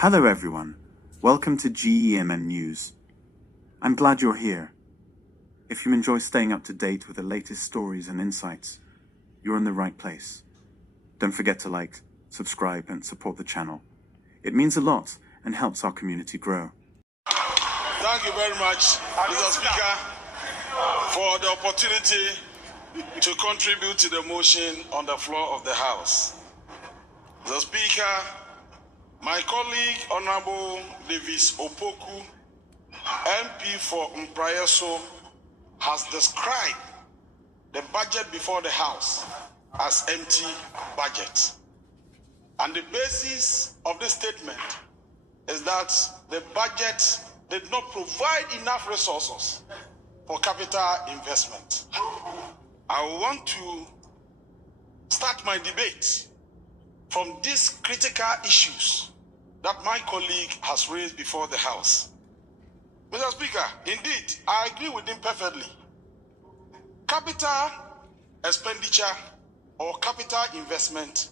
Hello everyone, welcome to GEMN News. I'm glad you're here. If you enjoy staying up to date with the latest stories and insights, you're in the right place. Don't forget to like, subscribe and support the channel. It means a lot and helps our community grow. Thank you very much, Mr. Speaker, for the opportunity to contribute to the motion on the floor of the House. Mr. Speaker, my colleague, Honorable Davis Opoku, MP for Mprayeso, has described the budget before the House as empty budget. And the basis of this statement is that the budget did not provide enough resources for capital investment. I want to start my debate from these critical issues that my colleague has raised before the House. Mr. Speaker, indeed, I agree with him perfectly. Capital expenditure or capital investment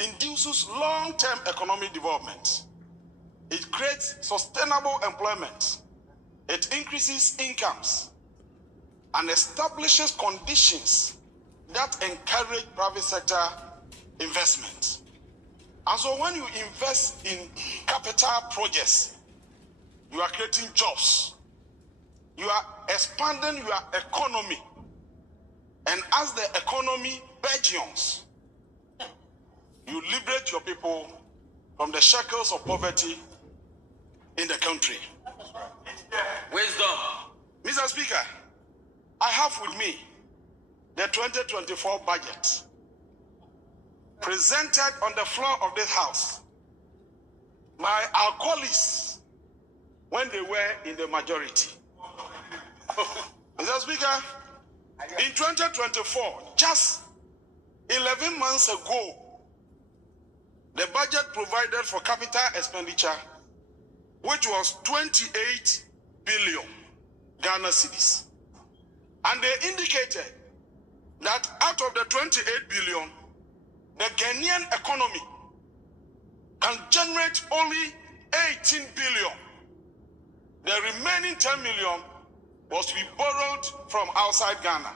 induces long-term economic development. It creates sustainable employment. It increases incomes and establishes conditions that encourage private sector investment. And so when you invest in capital projects, you are creating jobs. You are expanding your economy. And as the economy burgeons, you liberate your people from the shackles of poverty in the country. Wisdom. Mr. Speaker, I have with me the 2024 budget presented on the floor of this House by our colleagues when they were in the majority. Mr. Speaker, in 2024, just 11 months ago, the budget provided for capital expenditure, which was 28 billion Ghana cedis. And they indicated that out of the 28 billion, the Ghanaian economy can generate only 18 billion. The remaining 10 million was to be borrowed from outside Ghana.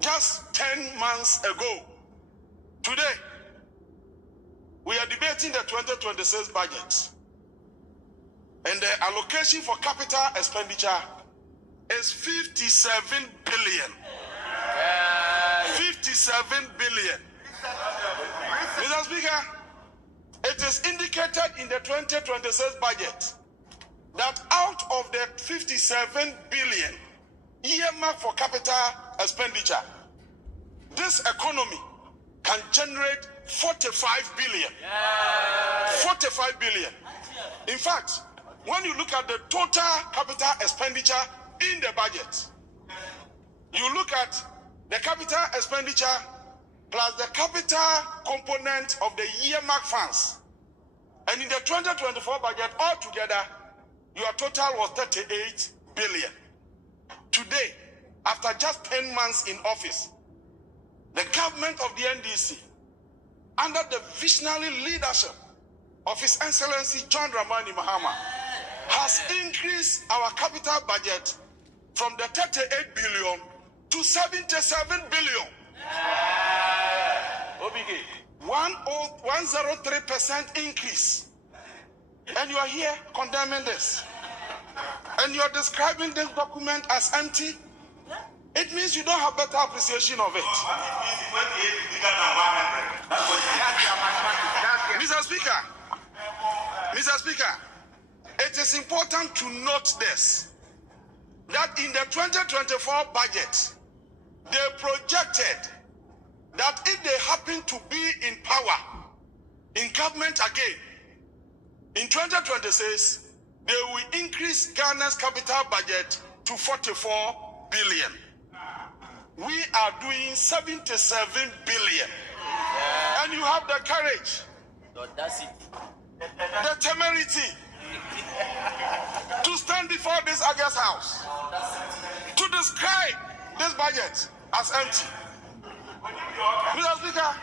Just 10 months ago. Today, we are debating the 2026 budget. And the allocation for capital expenditure is 57 billion. 57 billion. Mr. Speaker, it is indicated in the 2026 budget that out of the 57 billion earmarked for capital expenditure, this economy can generate 45 billion. 45 billion. In fact, when you look at the total capital expenditure in the budget, you look at the capital expenditure plus the capital component of the earmark funds. And in the 2024 budget altogether, your total was 38 billion. Today, after just 10 months in office, the government of the NDC, under the visionary leadership of His Excellency John Dramani Mahama, has increased our capital budget from the 38 billion to 77 billion. 103% increase. And you are here condemning this. And you are describing this document as empty. It means you don't have better appreciation of it. Mr. Speaker, it is important to note this, that in the 2024 budget, they projected that if they happen to be in power, in government again, in 2026, they will increase Ghana's capital budget to 44 billion. We are doing 77 billion. And you have the courage, the temerity to stand before this August House to describe this budget as empty. Mr. Speaker,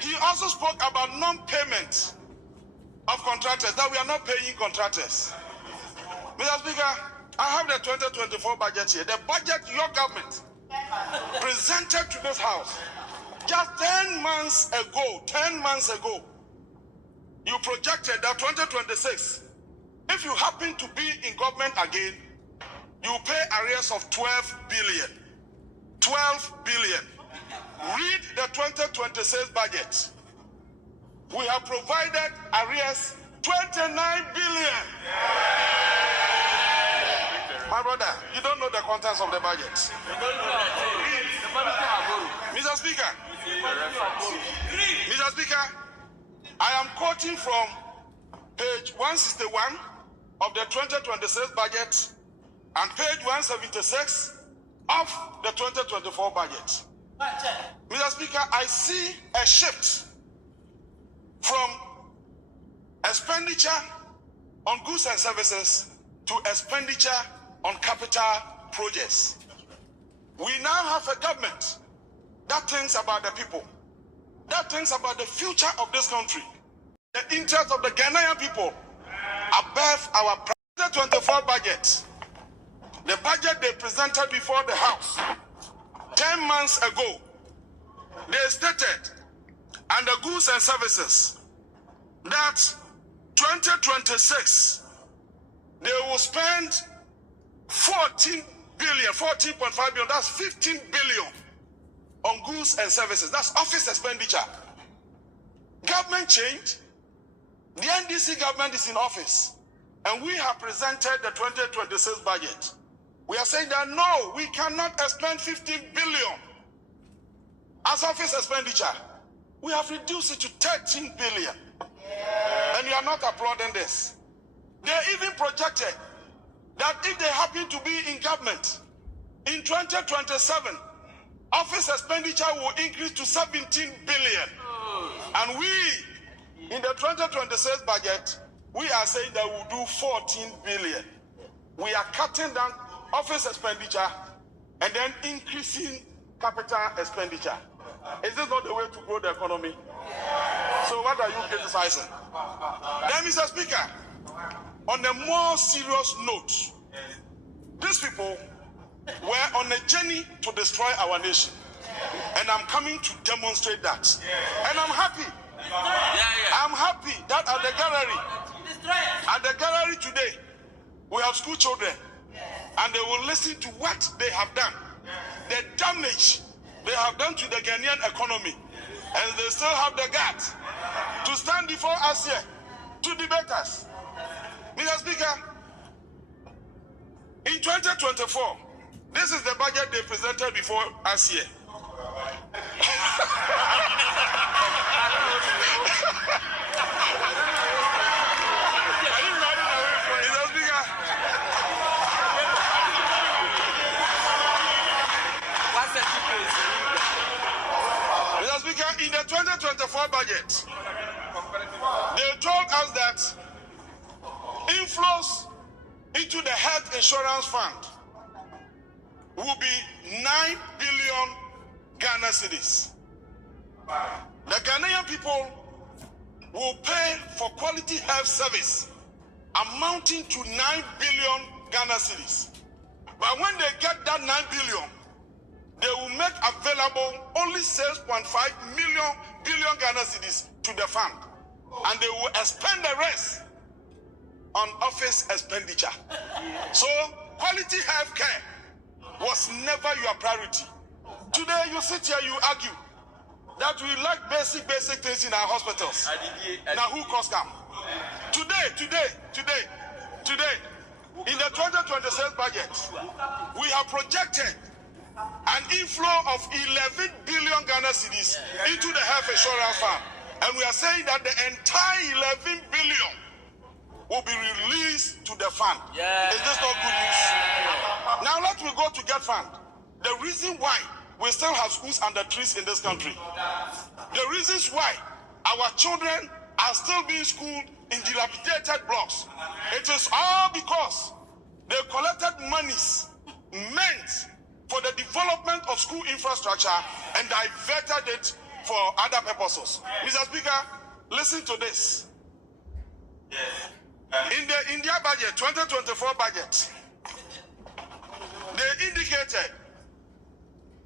he also spoke about non-payment of of contractors that we are not paying contractors. Mr. Speaker, I have the 2024 budget here. The budget your government presented to this house just 10 months ago, you projected that 2026, if you happen to be in government again, you pay arrears of 12 billion. 12 billion. Read the 2026 budget. We have provided arrears 29 billion. My brother, you don't know the contents of the budget. Mr. Speaker, I am quoting from page 161 of the 2026 budget and page 176 of the 2024 budget. Mr. Speaker, I see a shift from expenditure on goods and services to expenditure on capital projects. We now have a government that thinks about the people, that thinks about the future of this country, the interest of the Ghanaian people above our 2024 budget. The budget they presented before the House 10 months ago, they stated under goods and services that 2026 they will spend 14.5 billion, that's 15 billion on goods and services. That's office expenditure. Government changed. The NDC government is in office, and we have presented the 2026 budget. We are saying that no, we cannot expend 15 billion as office expenditure. We have reduced it to 13 billion. And you are not applauding this. They even projected that if they happen to be in government in 2027, office expenditure will increase to 17 billion. And we, in the 2026 budget, we are saying that we'll do 14 billion. We are cutting down office expenditure and then increasing capital expenditure. Is this not the way to grow the economy? So what are you criticizing? Then, Mr. Speaker, on a more serious note, these people were on a journey to destroy our nation. And I'm coming to demonstrate that. And I'm happy. I'm happy that at the gallery today, we have school children. And they will listen to what they have done. The damage they have done to the Ghanaian economy. And they still have the guts to stand before us here to debate us. Mr. Speaker, in 2024, this is the budget they presented before us here. Mr. Speaker, in the 2024 budget, they told us that inflows into the health insurance fund will be 9 billion Ghana cedis. The Ghanaian people will pay for quality health service amounting to 9 billion Ghana cedis. But when they get that 9 billion, they will make available only 6.5 billion Ghana cedis to the fund. And they will expend the rest on office expenditure. So quality health care was never your priority. Today you sit here, you argue that we lack basic things in our hospitals. Now who costs come? Today, in the 2026 budget, we have projected an inflow of 11 billion Ghana cedis into the health insurance fund. And we are saying that the entire 11 billion will be released to the fund. Is this not good news? Now let me go to get fund. The reason why we still have schools under trees in this country, the reasons why our children are still being schooled in dilapidated blocks, it is all because they collected monies meant for the development of school infrastructure and diverted it for other purposes. Mr. Speaker, listen to this. budget, 2024 budget, they indicated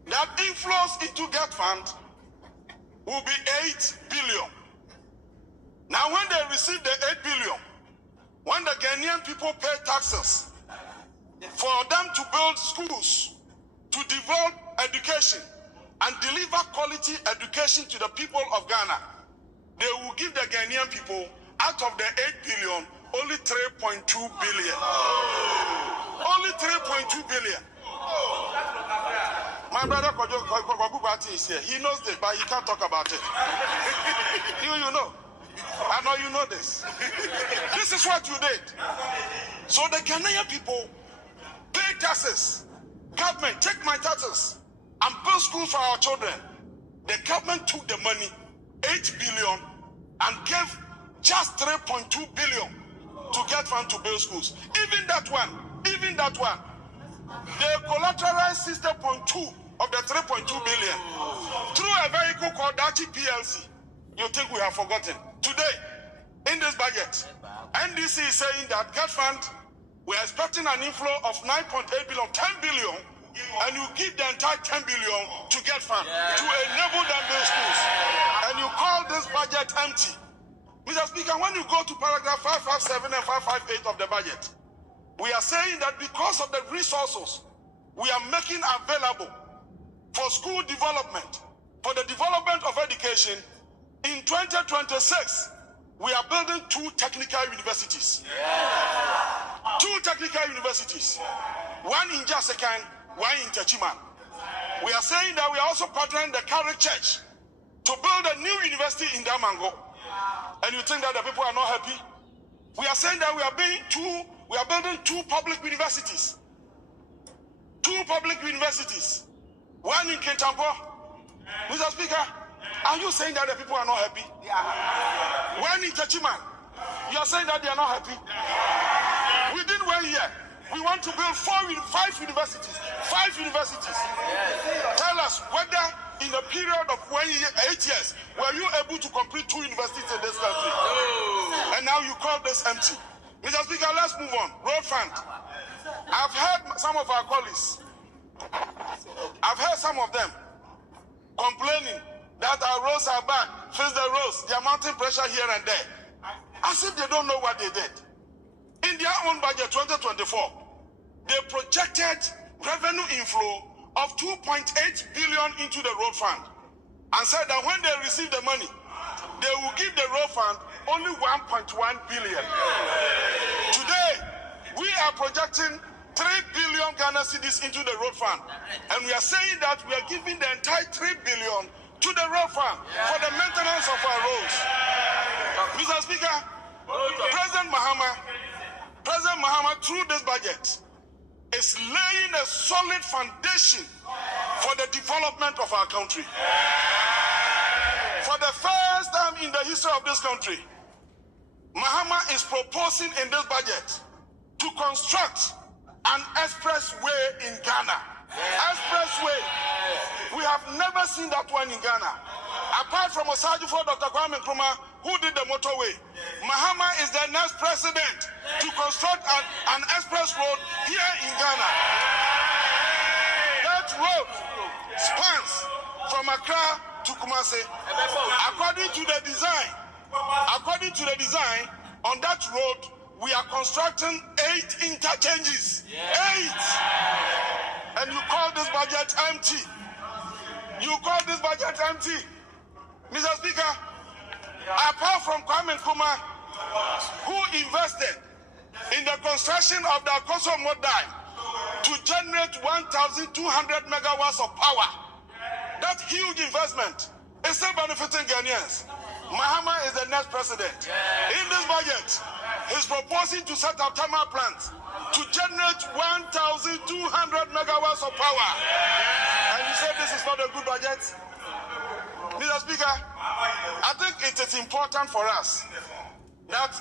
that inflows into GET fund will be 8 billion. Now, when they receive the 8 billion, when the Ghanaian people pay taxes for them to build schools, to develop education, and deliver quality education to the people of Ghana, they will give the Ghanaian people, out of the 8 billion, only 3.2 billion. Only 3.2 billion. My brother Kwaku is here. He knows this, but he can't talk about it. You know. I know you know this. This is what you did. So the Ghanaian people pay taxes. Government, take my taxes and build schools for our children. The government took the money, 8 billion, and gave just 3.2 billion to GET fund to build schools. Even that one, they collateralized 60.2 of the 3.2 billion through a vehicle called Dachi PLC. You think we have forgotten? Today, in this budget, NDC is saying that GET fund, we're expecting an inflow of 9.8 billion, 10 billion, and you give the entire 10 billion to GET fund to enable them build schools. And you call this budget empty. Mr. Speaker, when you go to paragraph 557 and 558 of the budget, we are saying that because of the resources we are making available for school development, for the development of education, in 2026, we are building 2 technical universities. 2 technical universities. One in Jasekan, one in Techiman. We are saying that we are also partnering the Catholic Church to build a new university in Damango. And you think that the people are not happy? We are saying that we are building 2 public universities. 2 public universities. One in Kintampo. Mr. Speaker, are you saying that the people are not happy? One in Techiman. You are saying that they are not happy? Within 1 year, we want to build 5 universities. 5 universities. Tell us whether in the period of 1 year, 8 years, were you able to complete 2 universities in this country? And now you call this empty. Mr. Speaker, let's move on. Road fund. I've heard some of our colleagues. I've heard some of them complaining that our roads are bad. Fix the roads. They are mounting pressure here and there. As if they don't know what they did. In their own budget 2024, they projected revenue inflow of 2.8 billion into the road fund and said that when they receive the money, they will give the road fund only 1.1 billion. Today, we are projecting 3 billion Ghana cedis into the road fund, and we are saying that we are giving the entire 3 billion to the road fund for the maintenance of our roads. Mr. Speaker, President Mahama, through this budget, is laying a solid foundation for the development of our country. For the first time in the history of this country, Mahama is proposing in this budget to construct an expressway in Ghana. Expressway. We have never seen that one in Ghana. Apart from Osajifo Dr. Kwame Nkrumah, who did the motorway, Mahama is the next president to construct an express road here in Ghana. That road spans from Accra to Kumasi. According to the design, on that road, we are constructing 8 interchanges. 8! And you call this budget empty. Mr. Speaker, apart from Kwame Nkrumah, who invested in the construction of the Akoso Modai to generate 1,200 megawatts of power, that huge investment is still benefiting Ghanaians. Mahama is the next president. In this budget, he's proposing to set up thermal plants to generate 1,200 megawatts of power. And you say this is not a good budget? Mr. Speaker, I think it is important for us that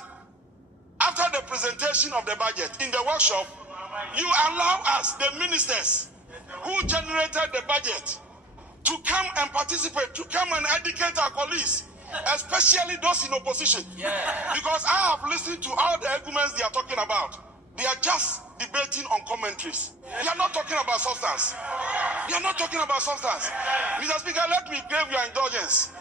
after the presentation of the budget in the workshop, you allow us, the ministers who generated the budget, to come and participate, to come and educate our colleagues especially those in opposition. Because I have listened to all the arguments they are talking about. They are just debating on commentaries. They are not talking about substance. They are not talking about substance. Mr. Speaker, let me crave your indulgence.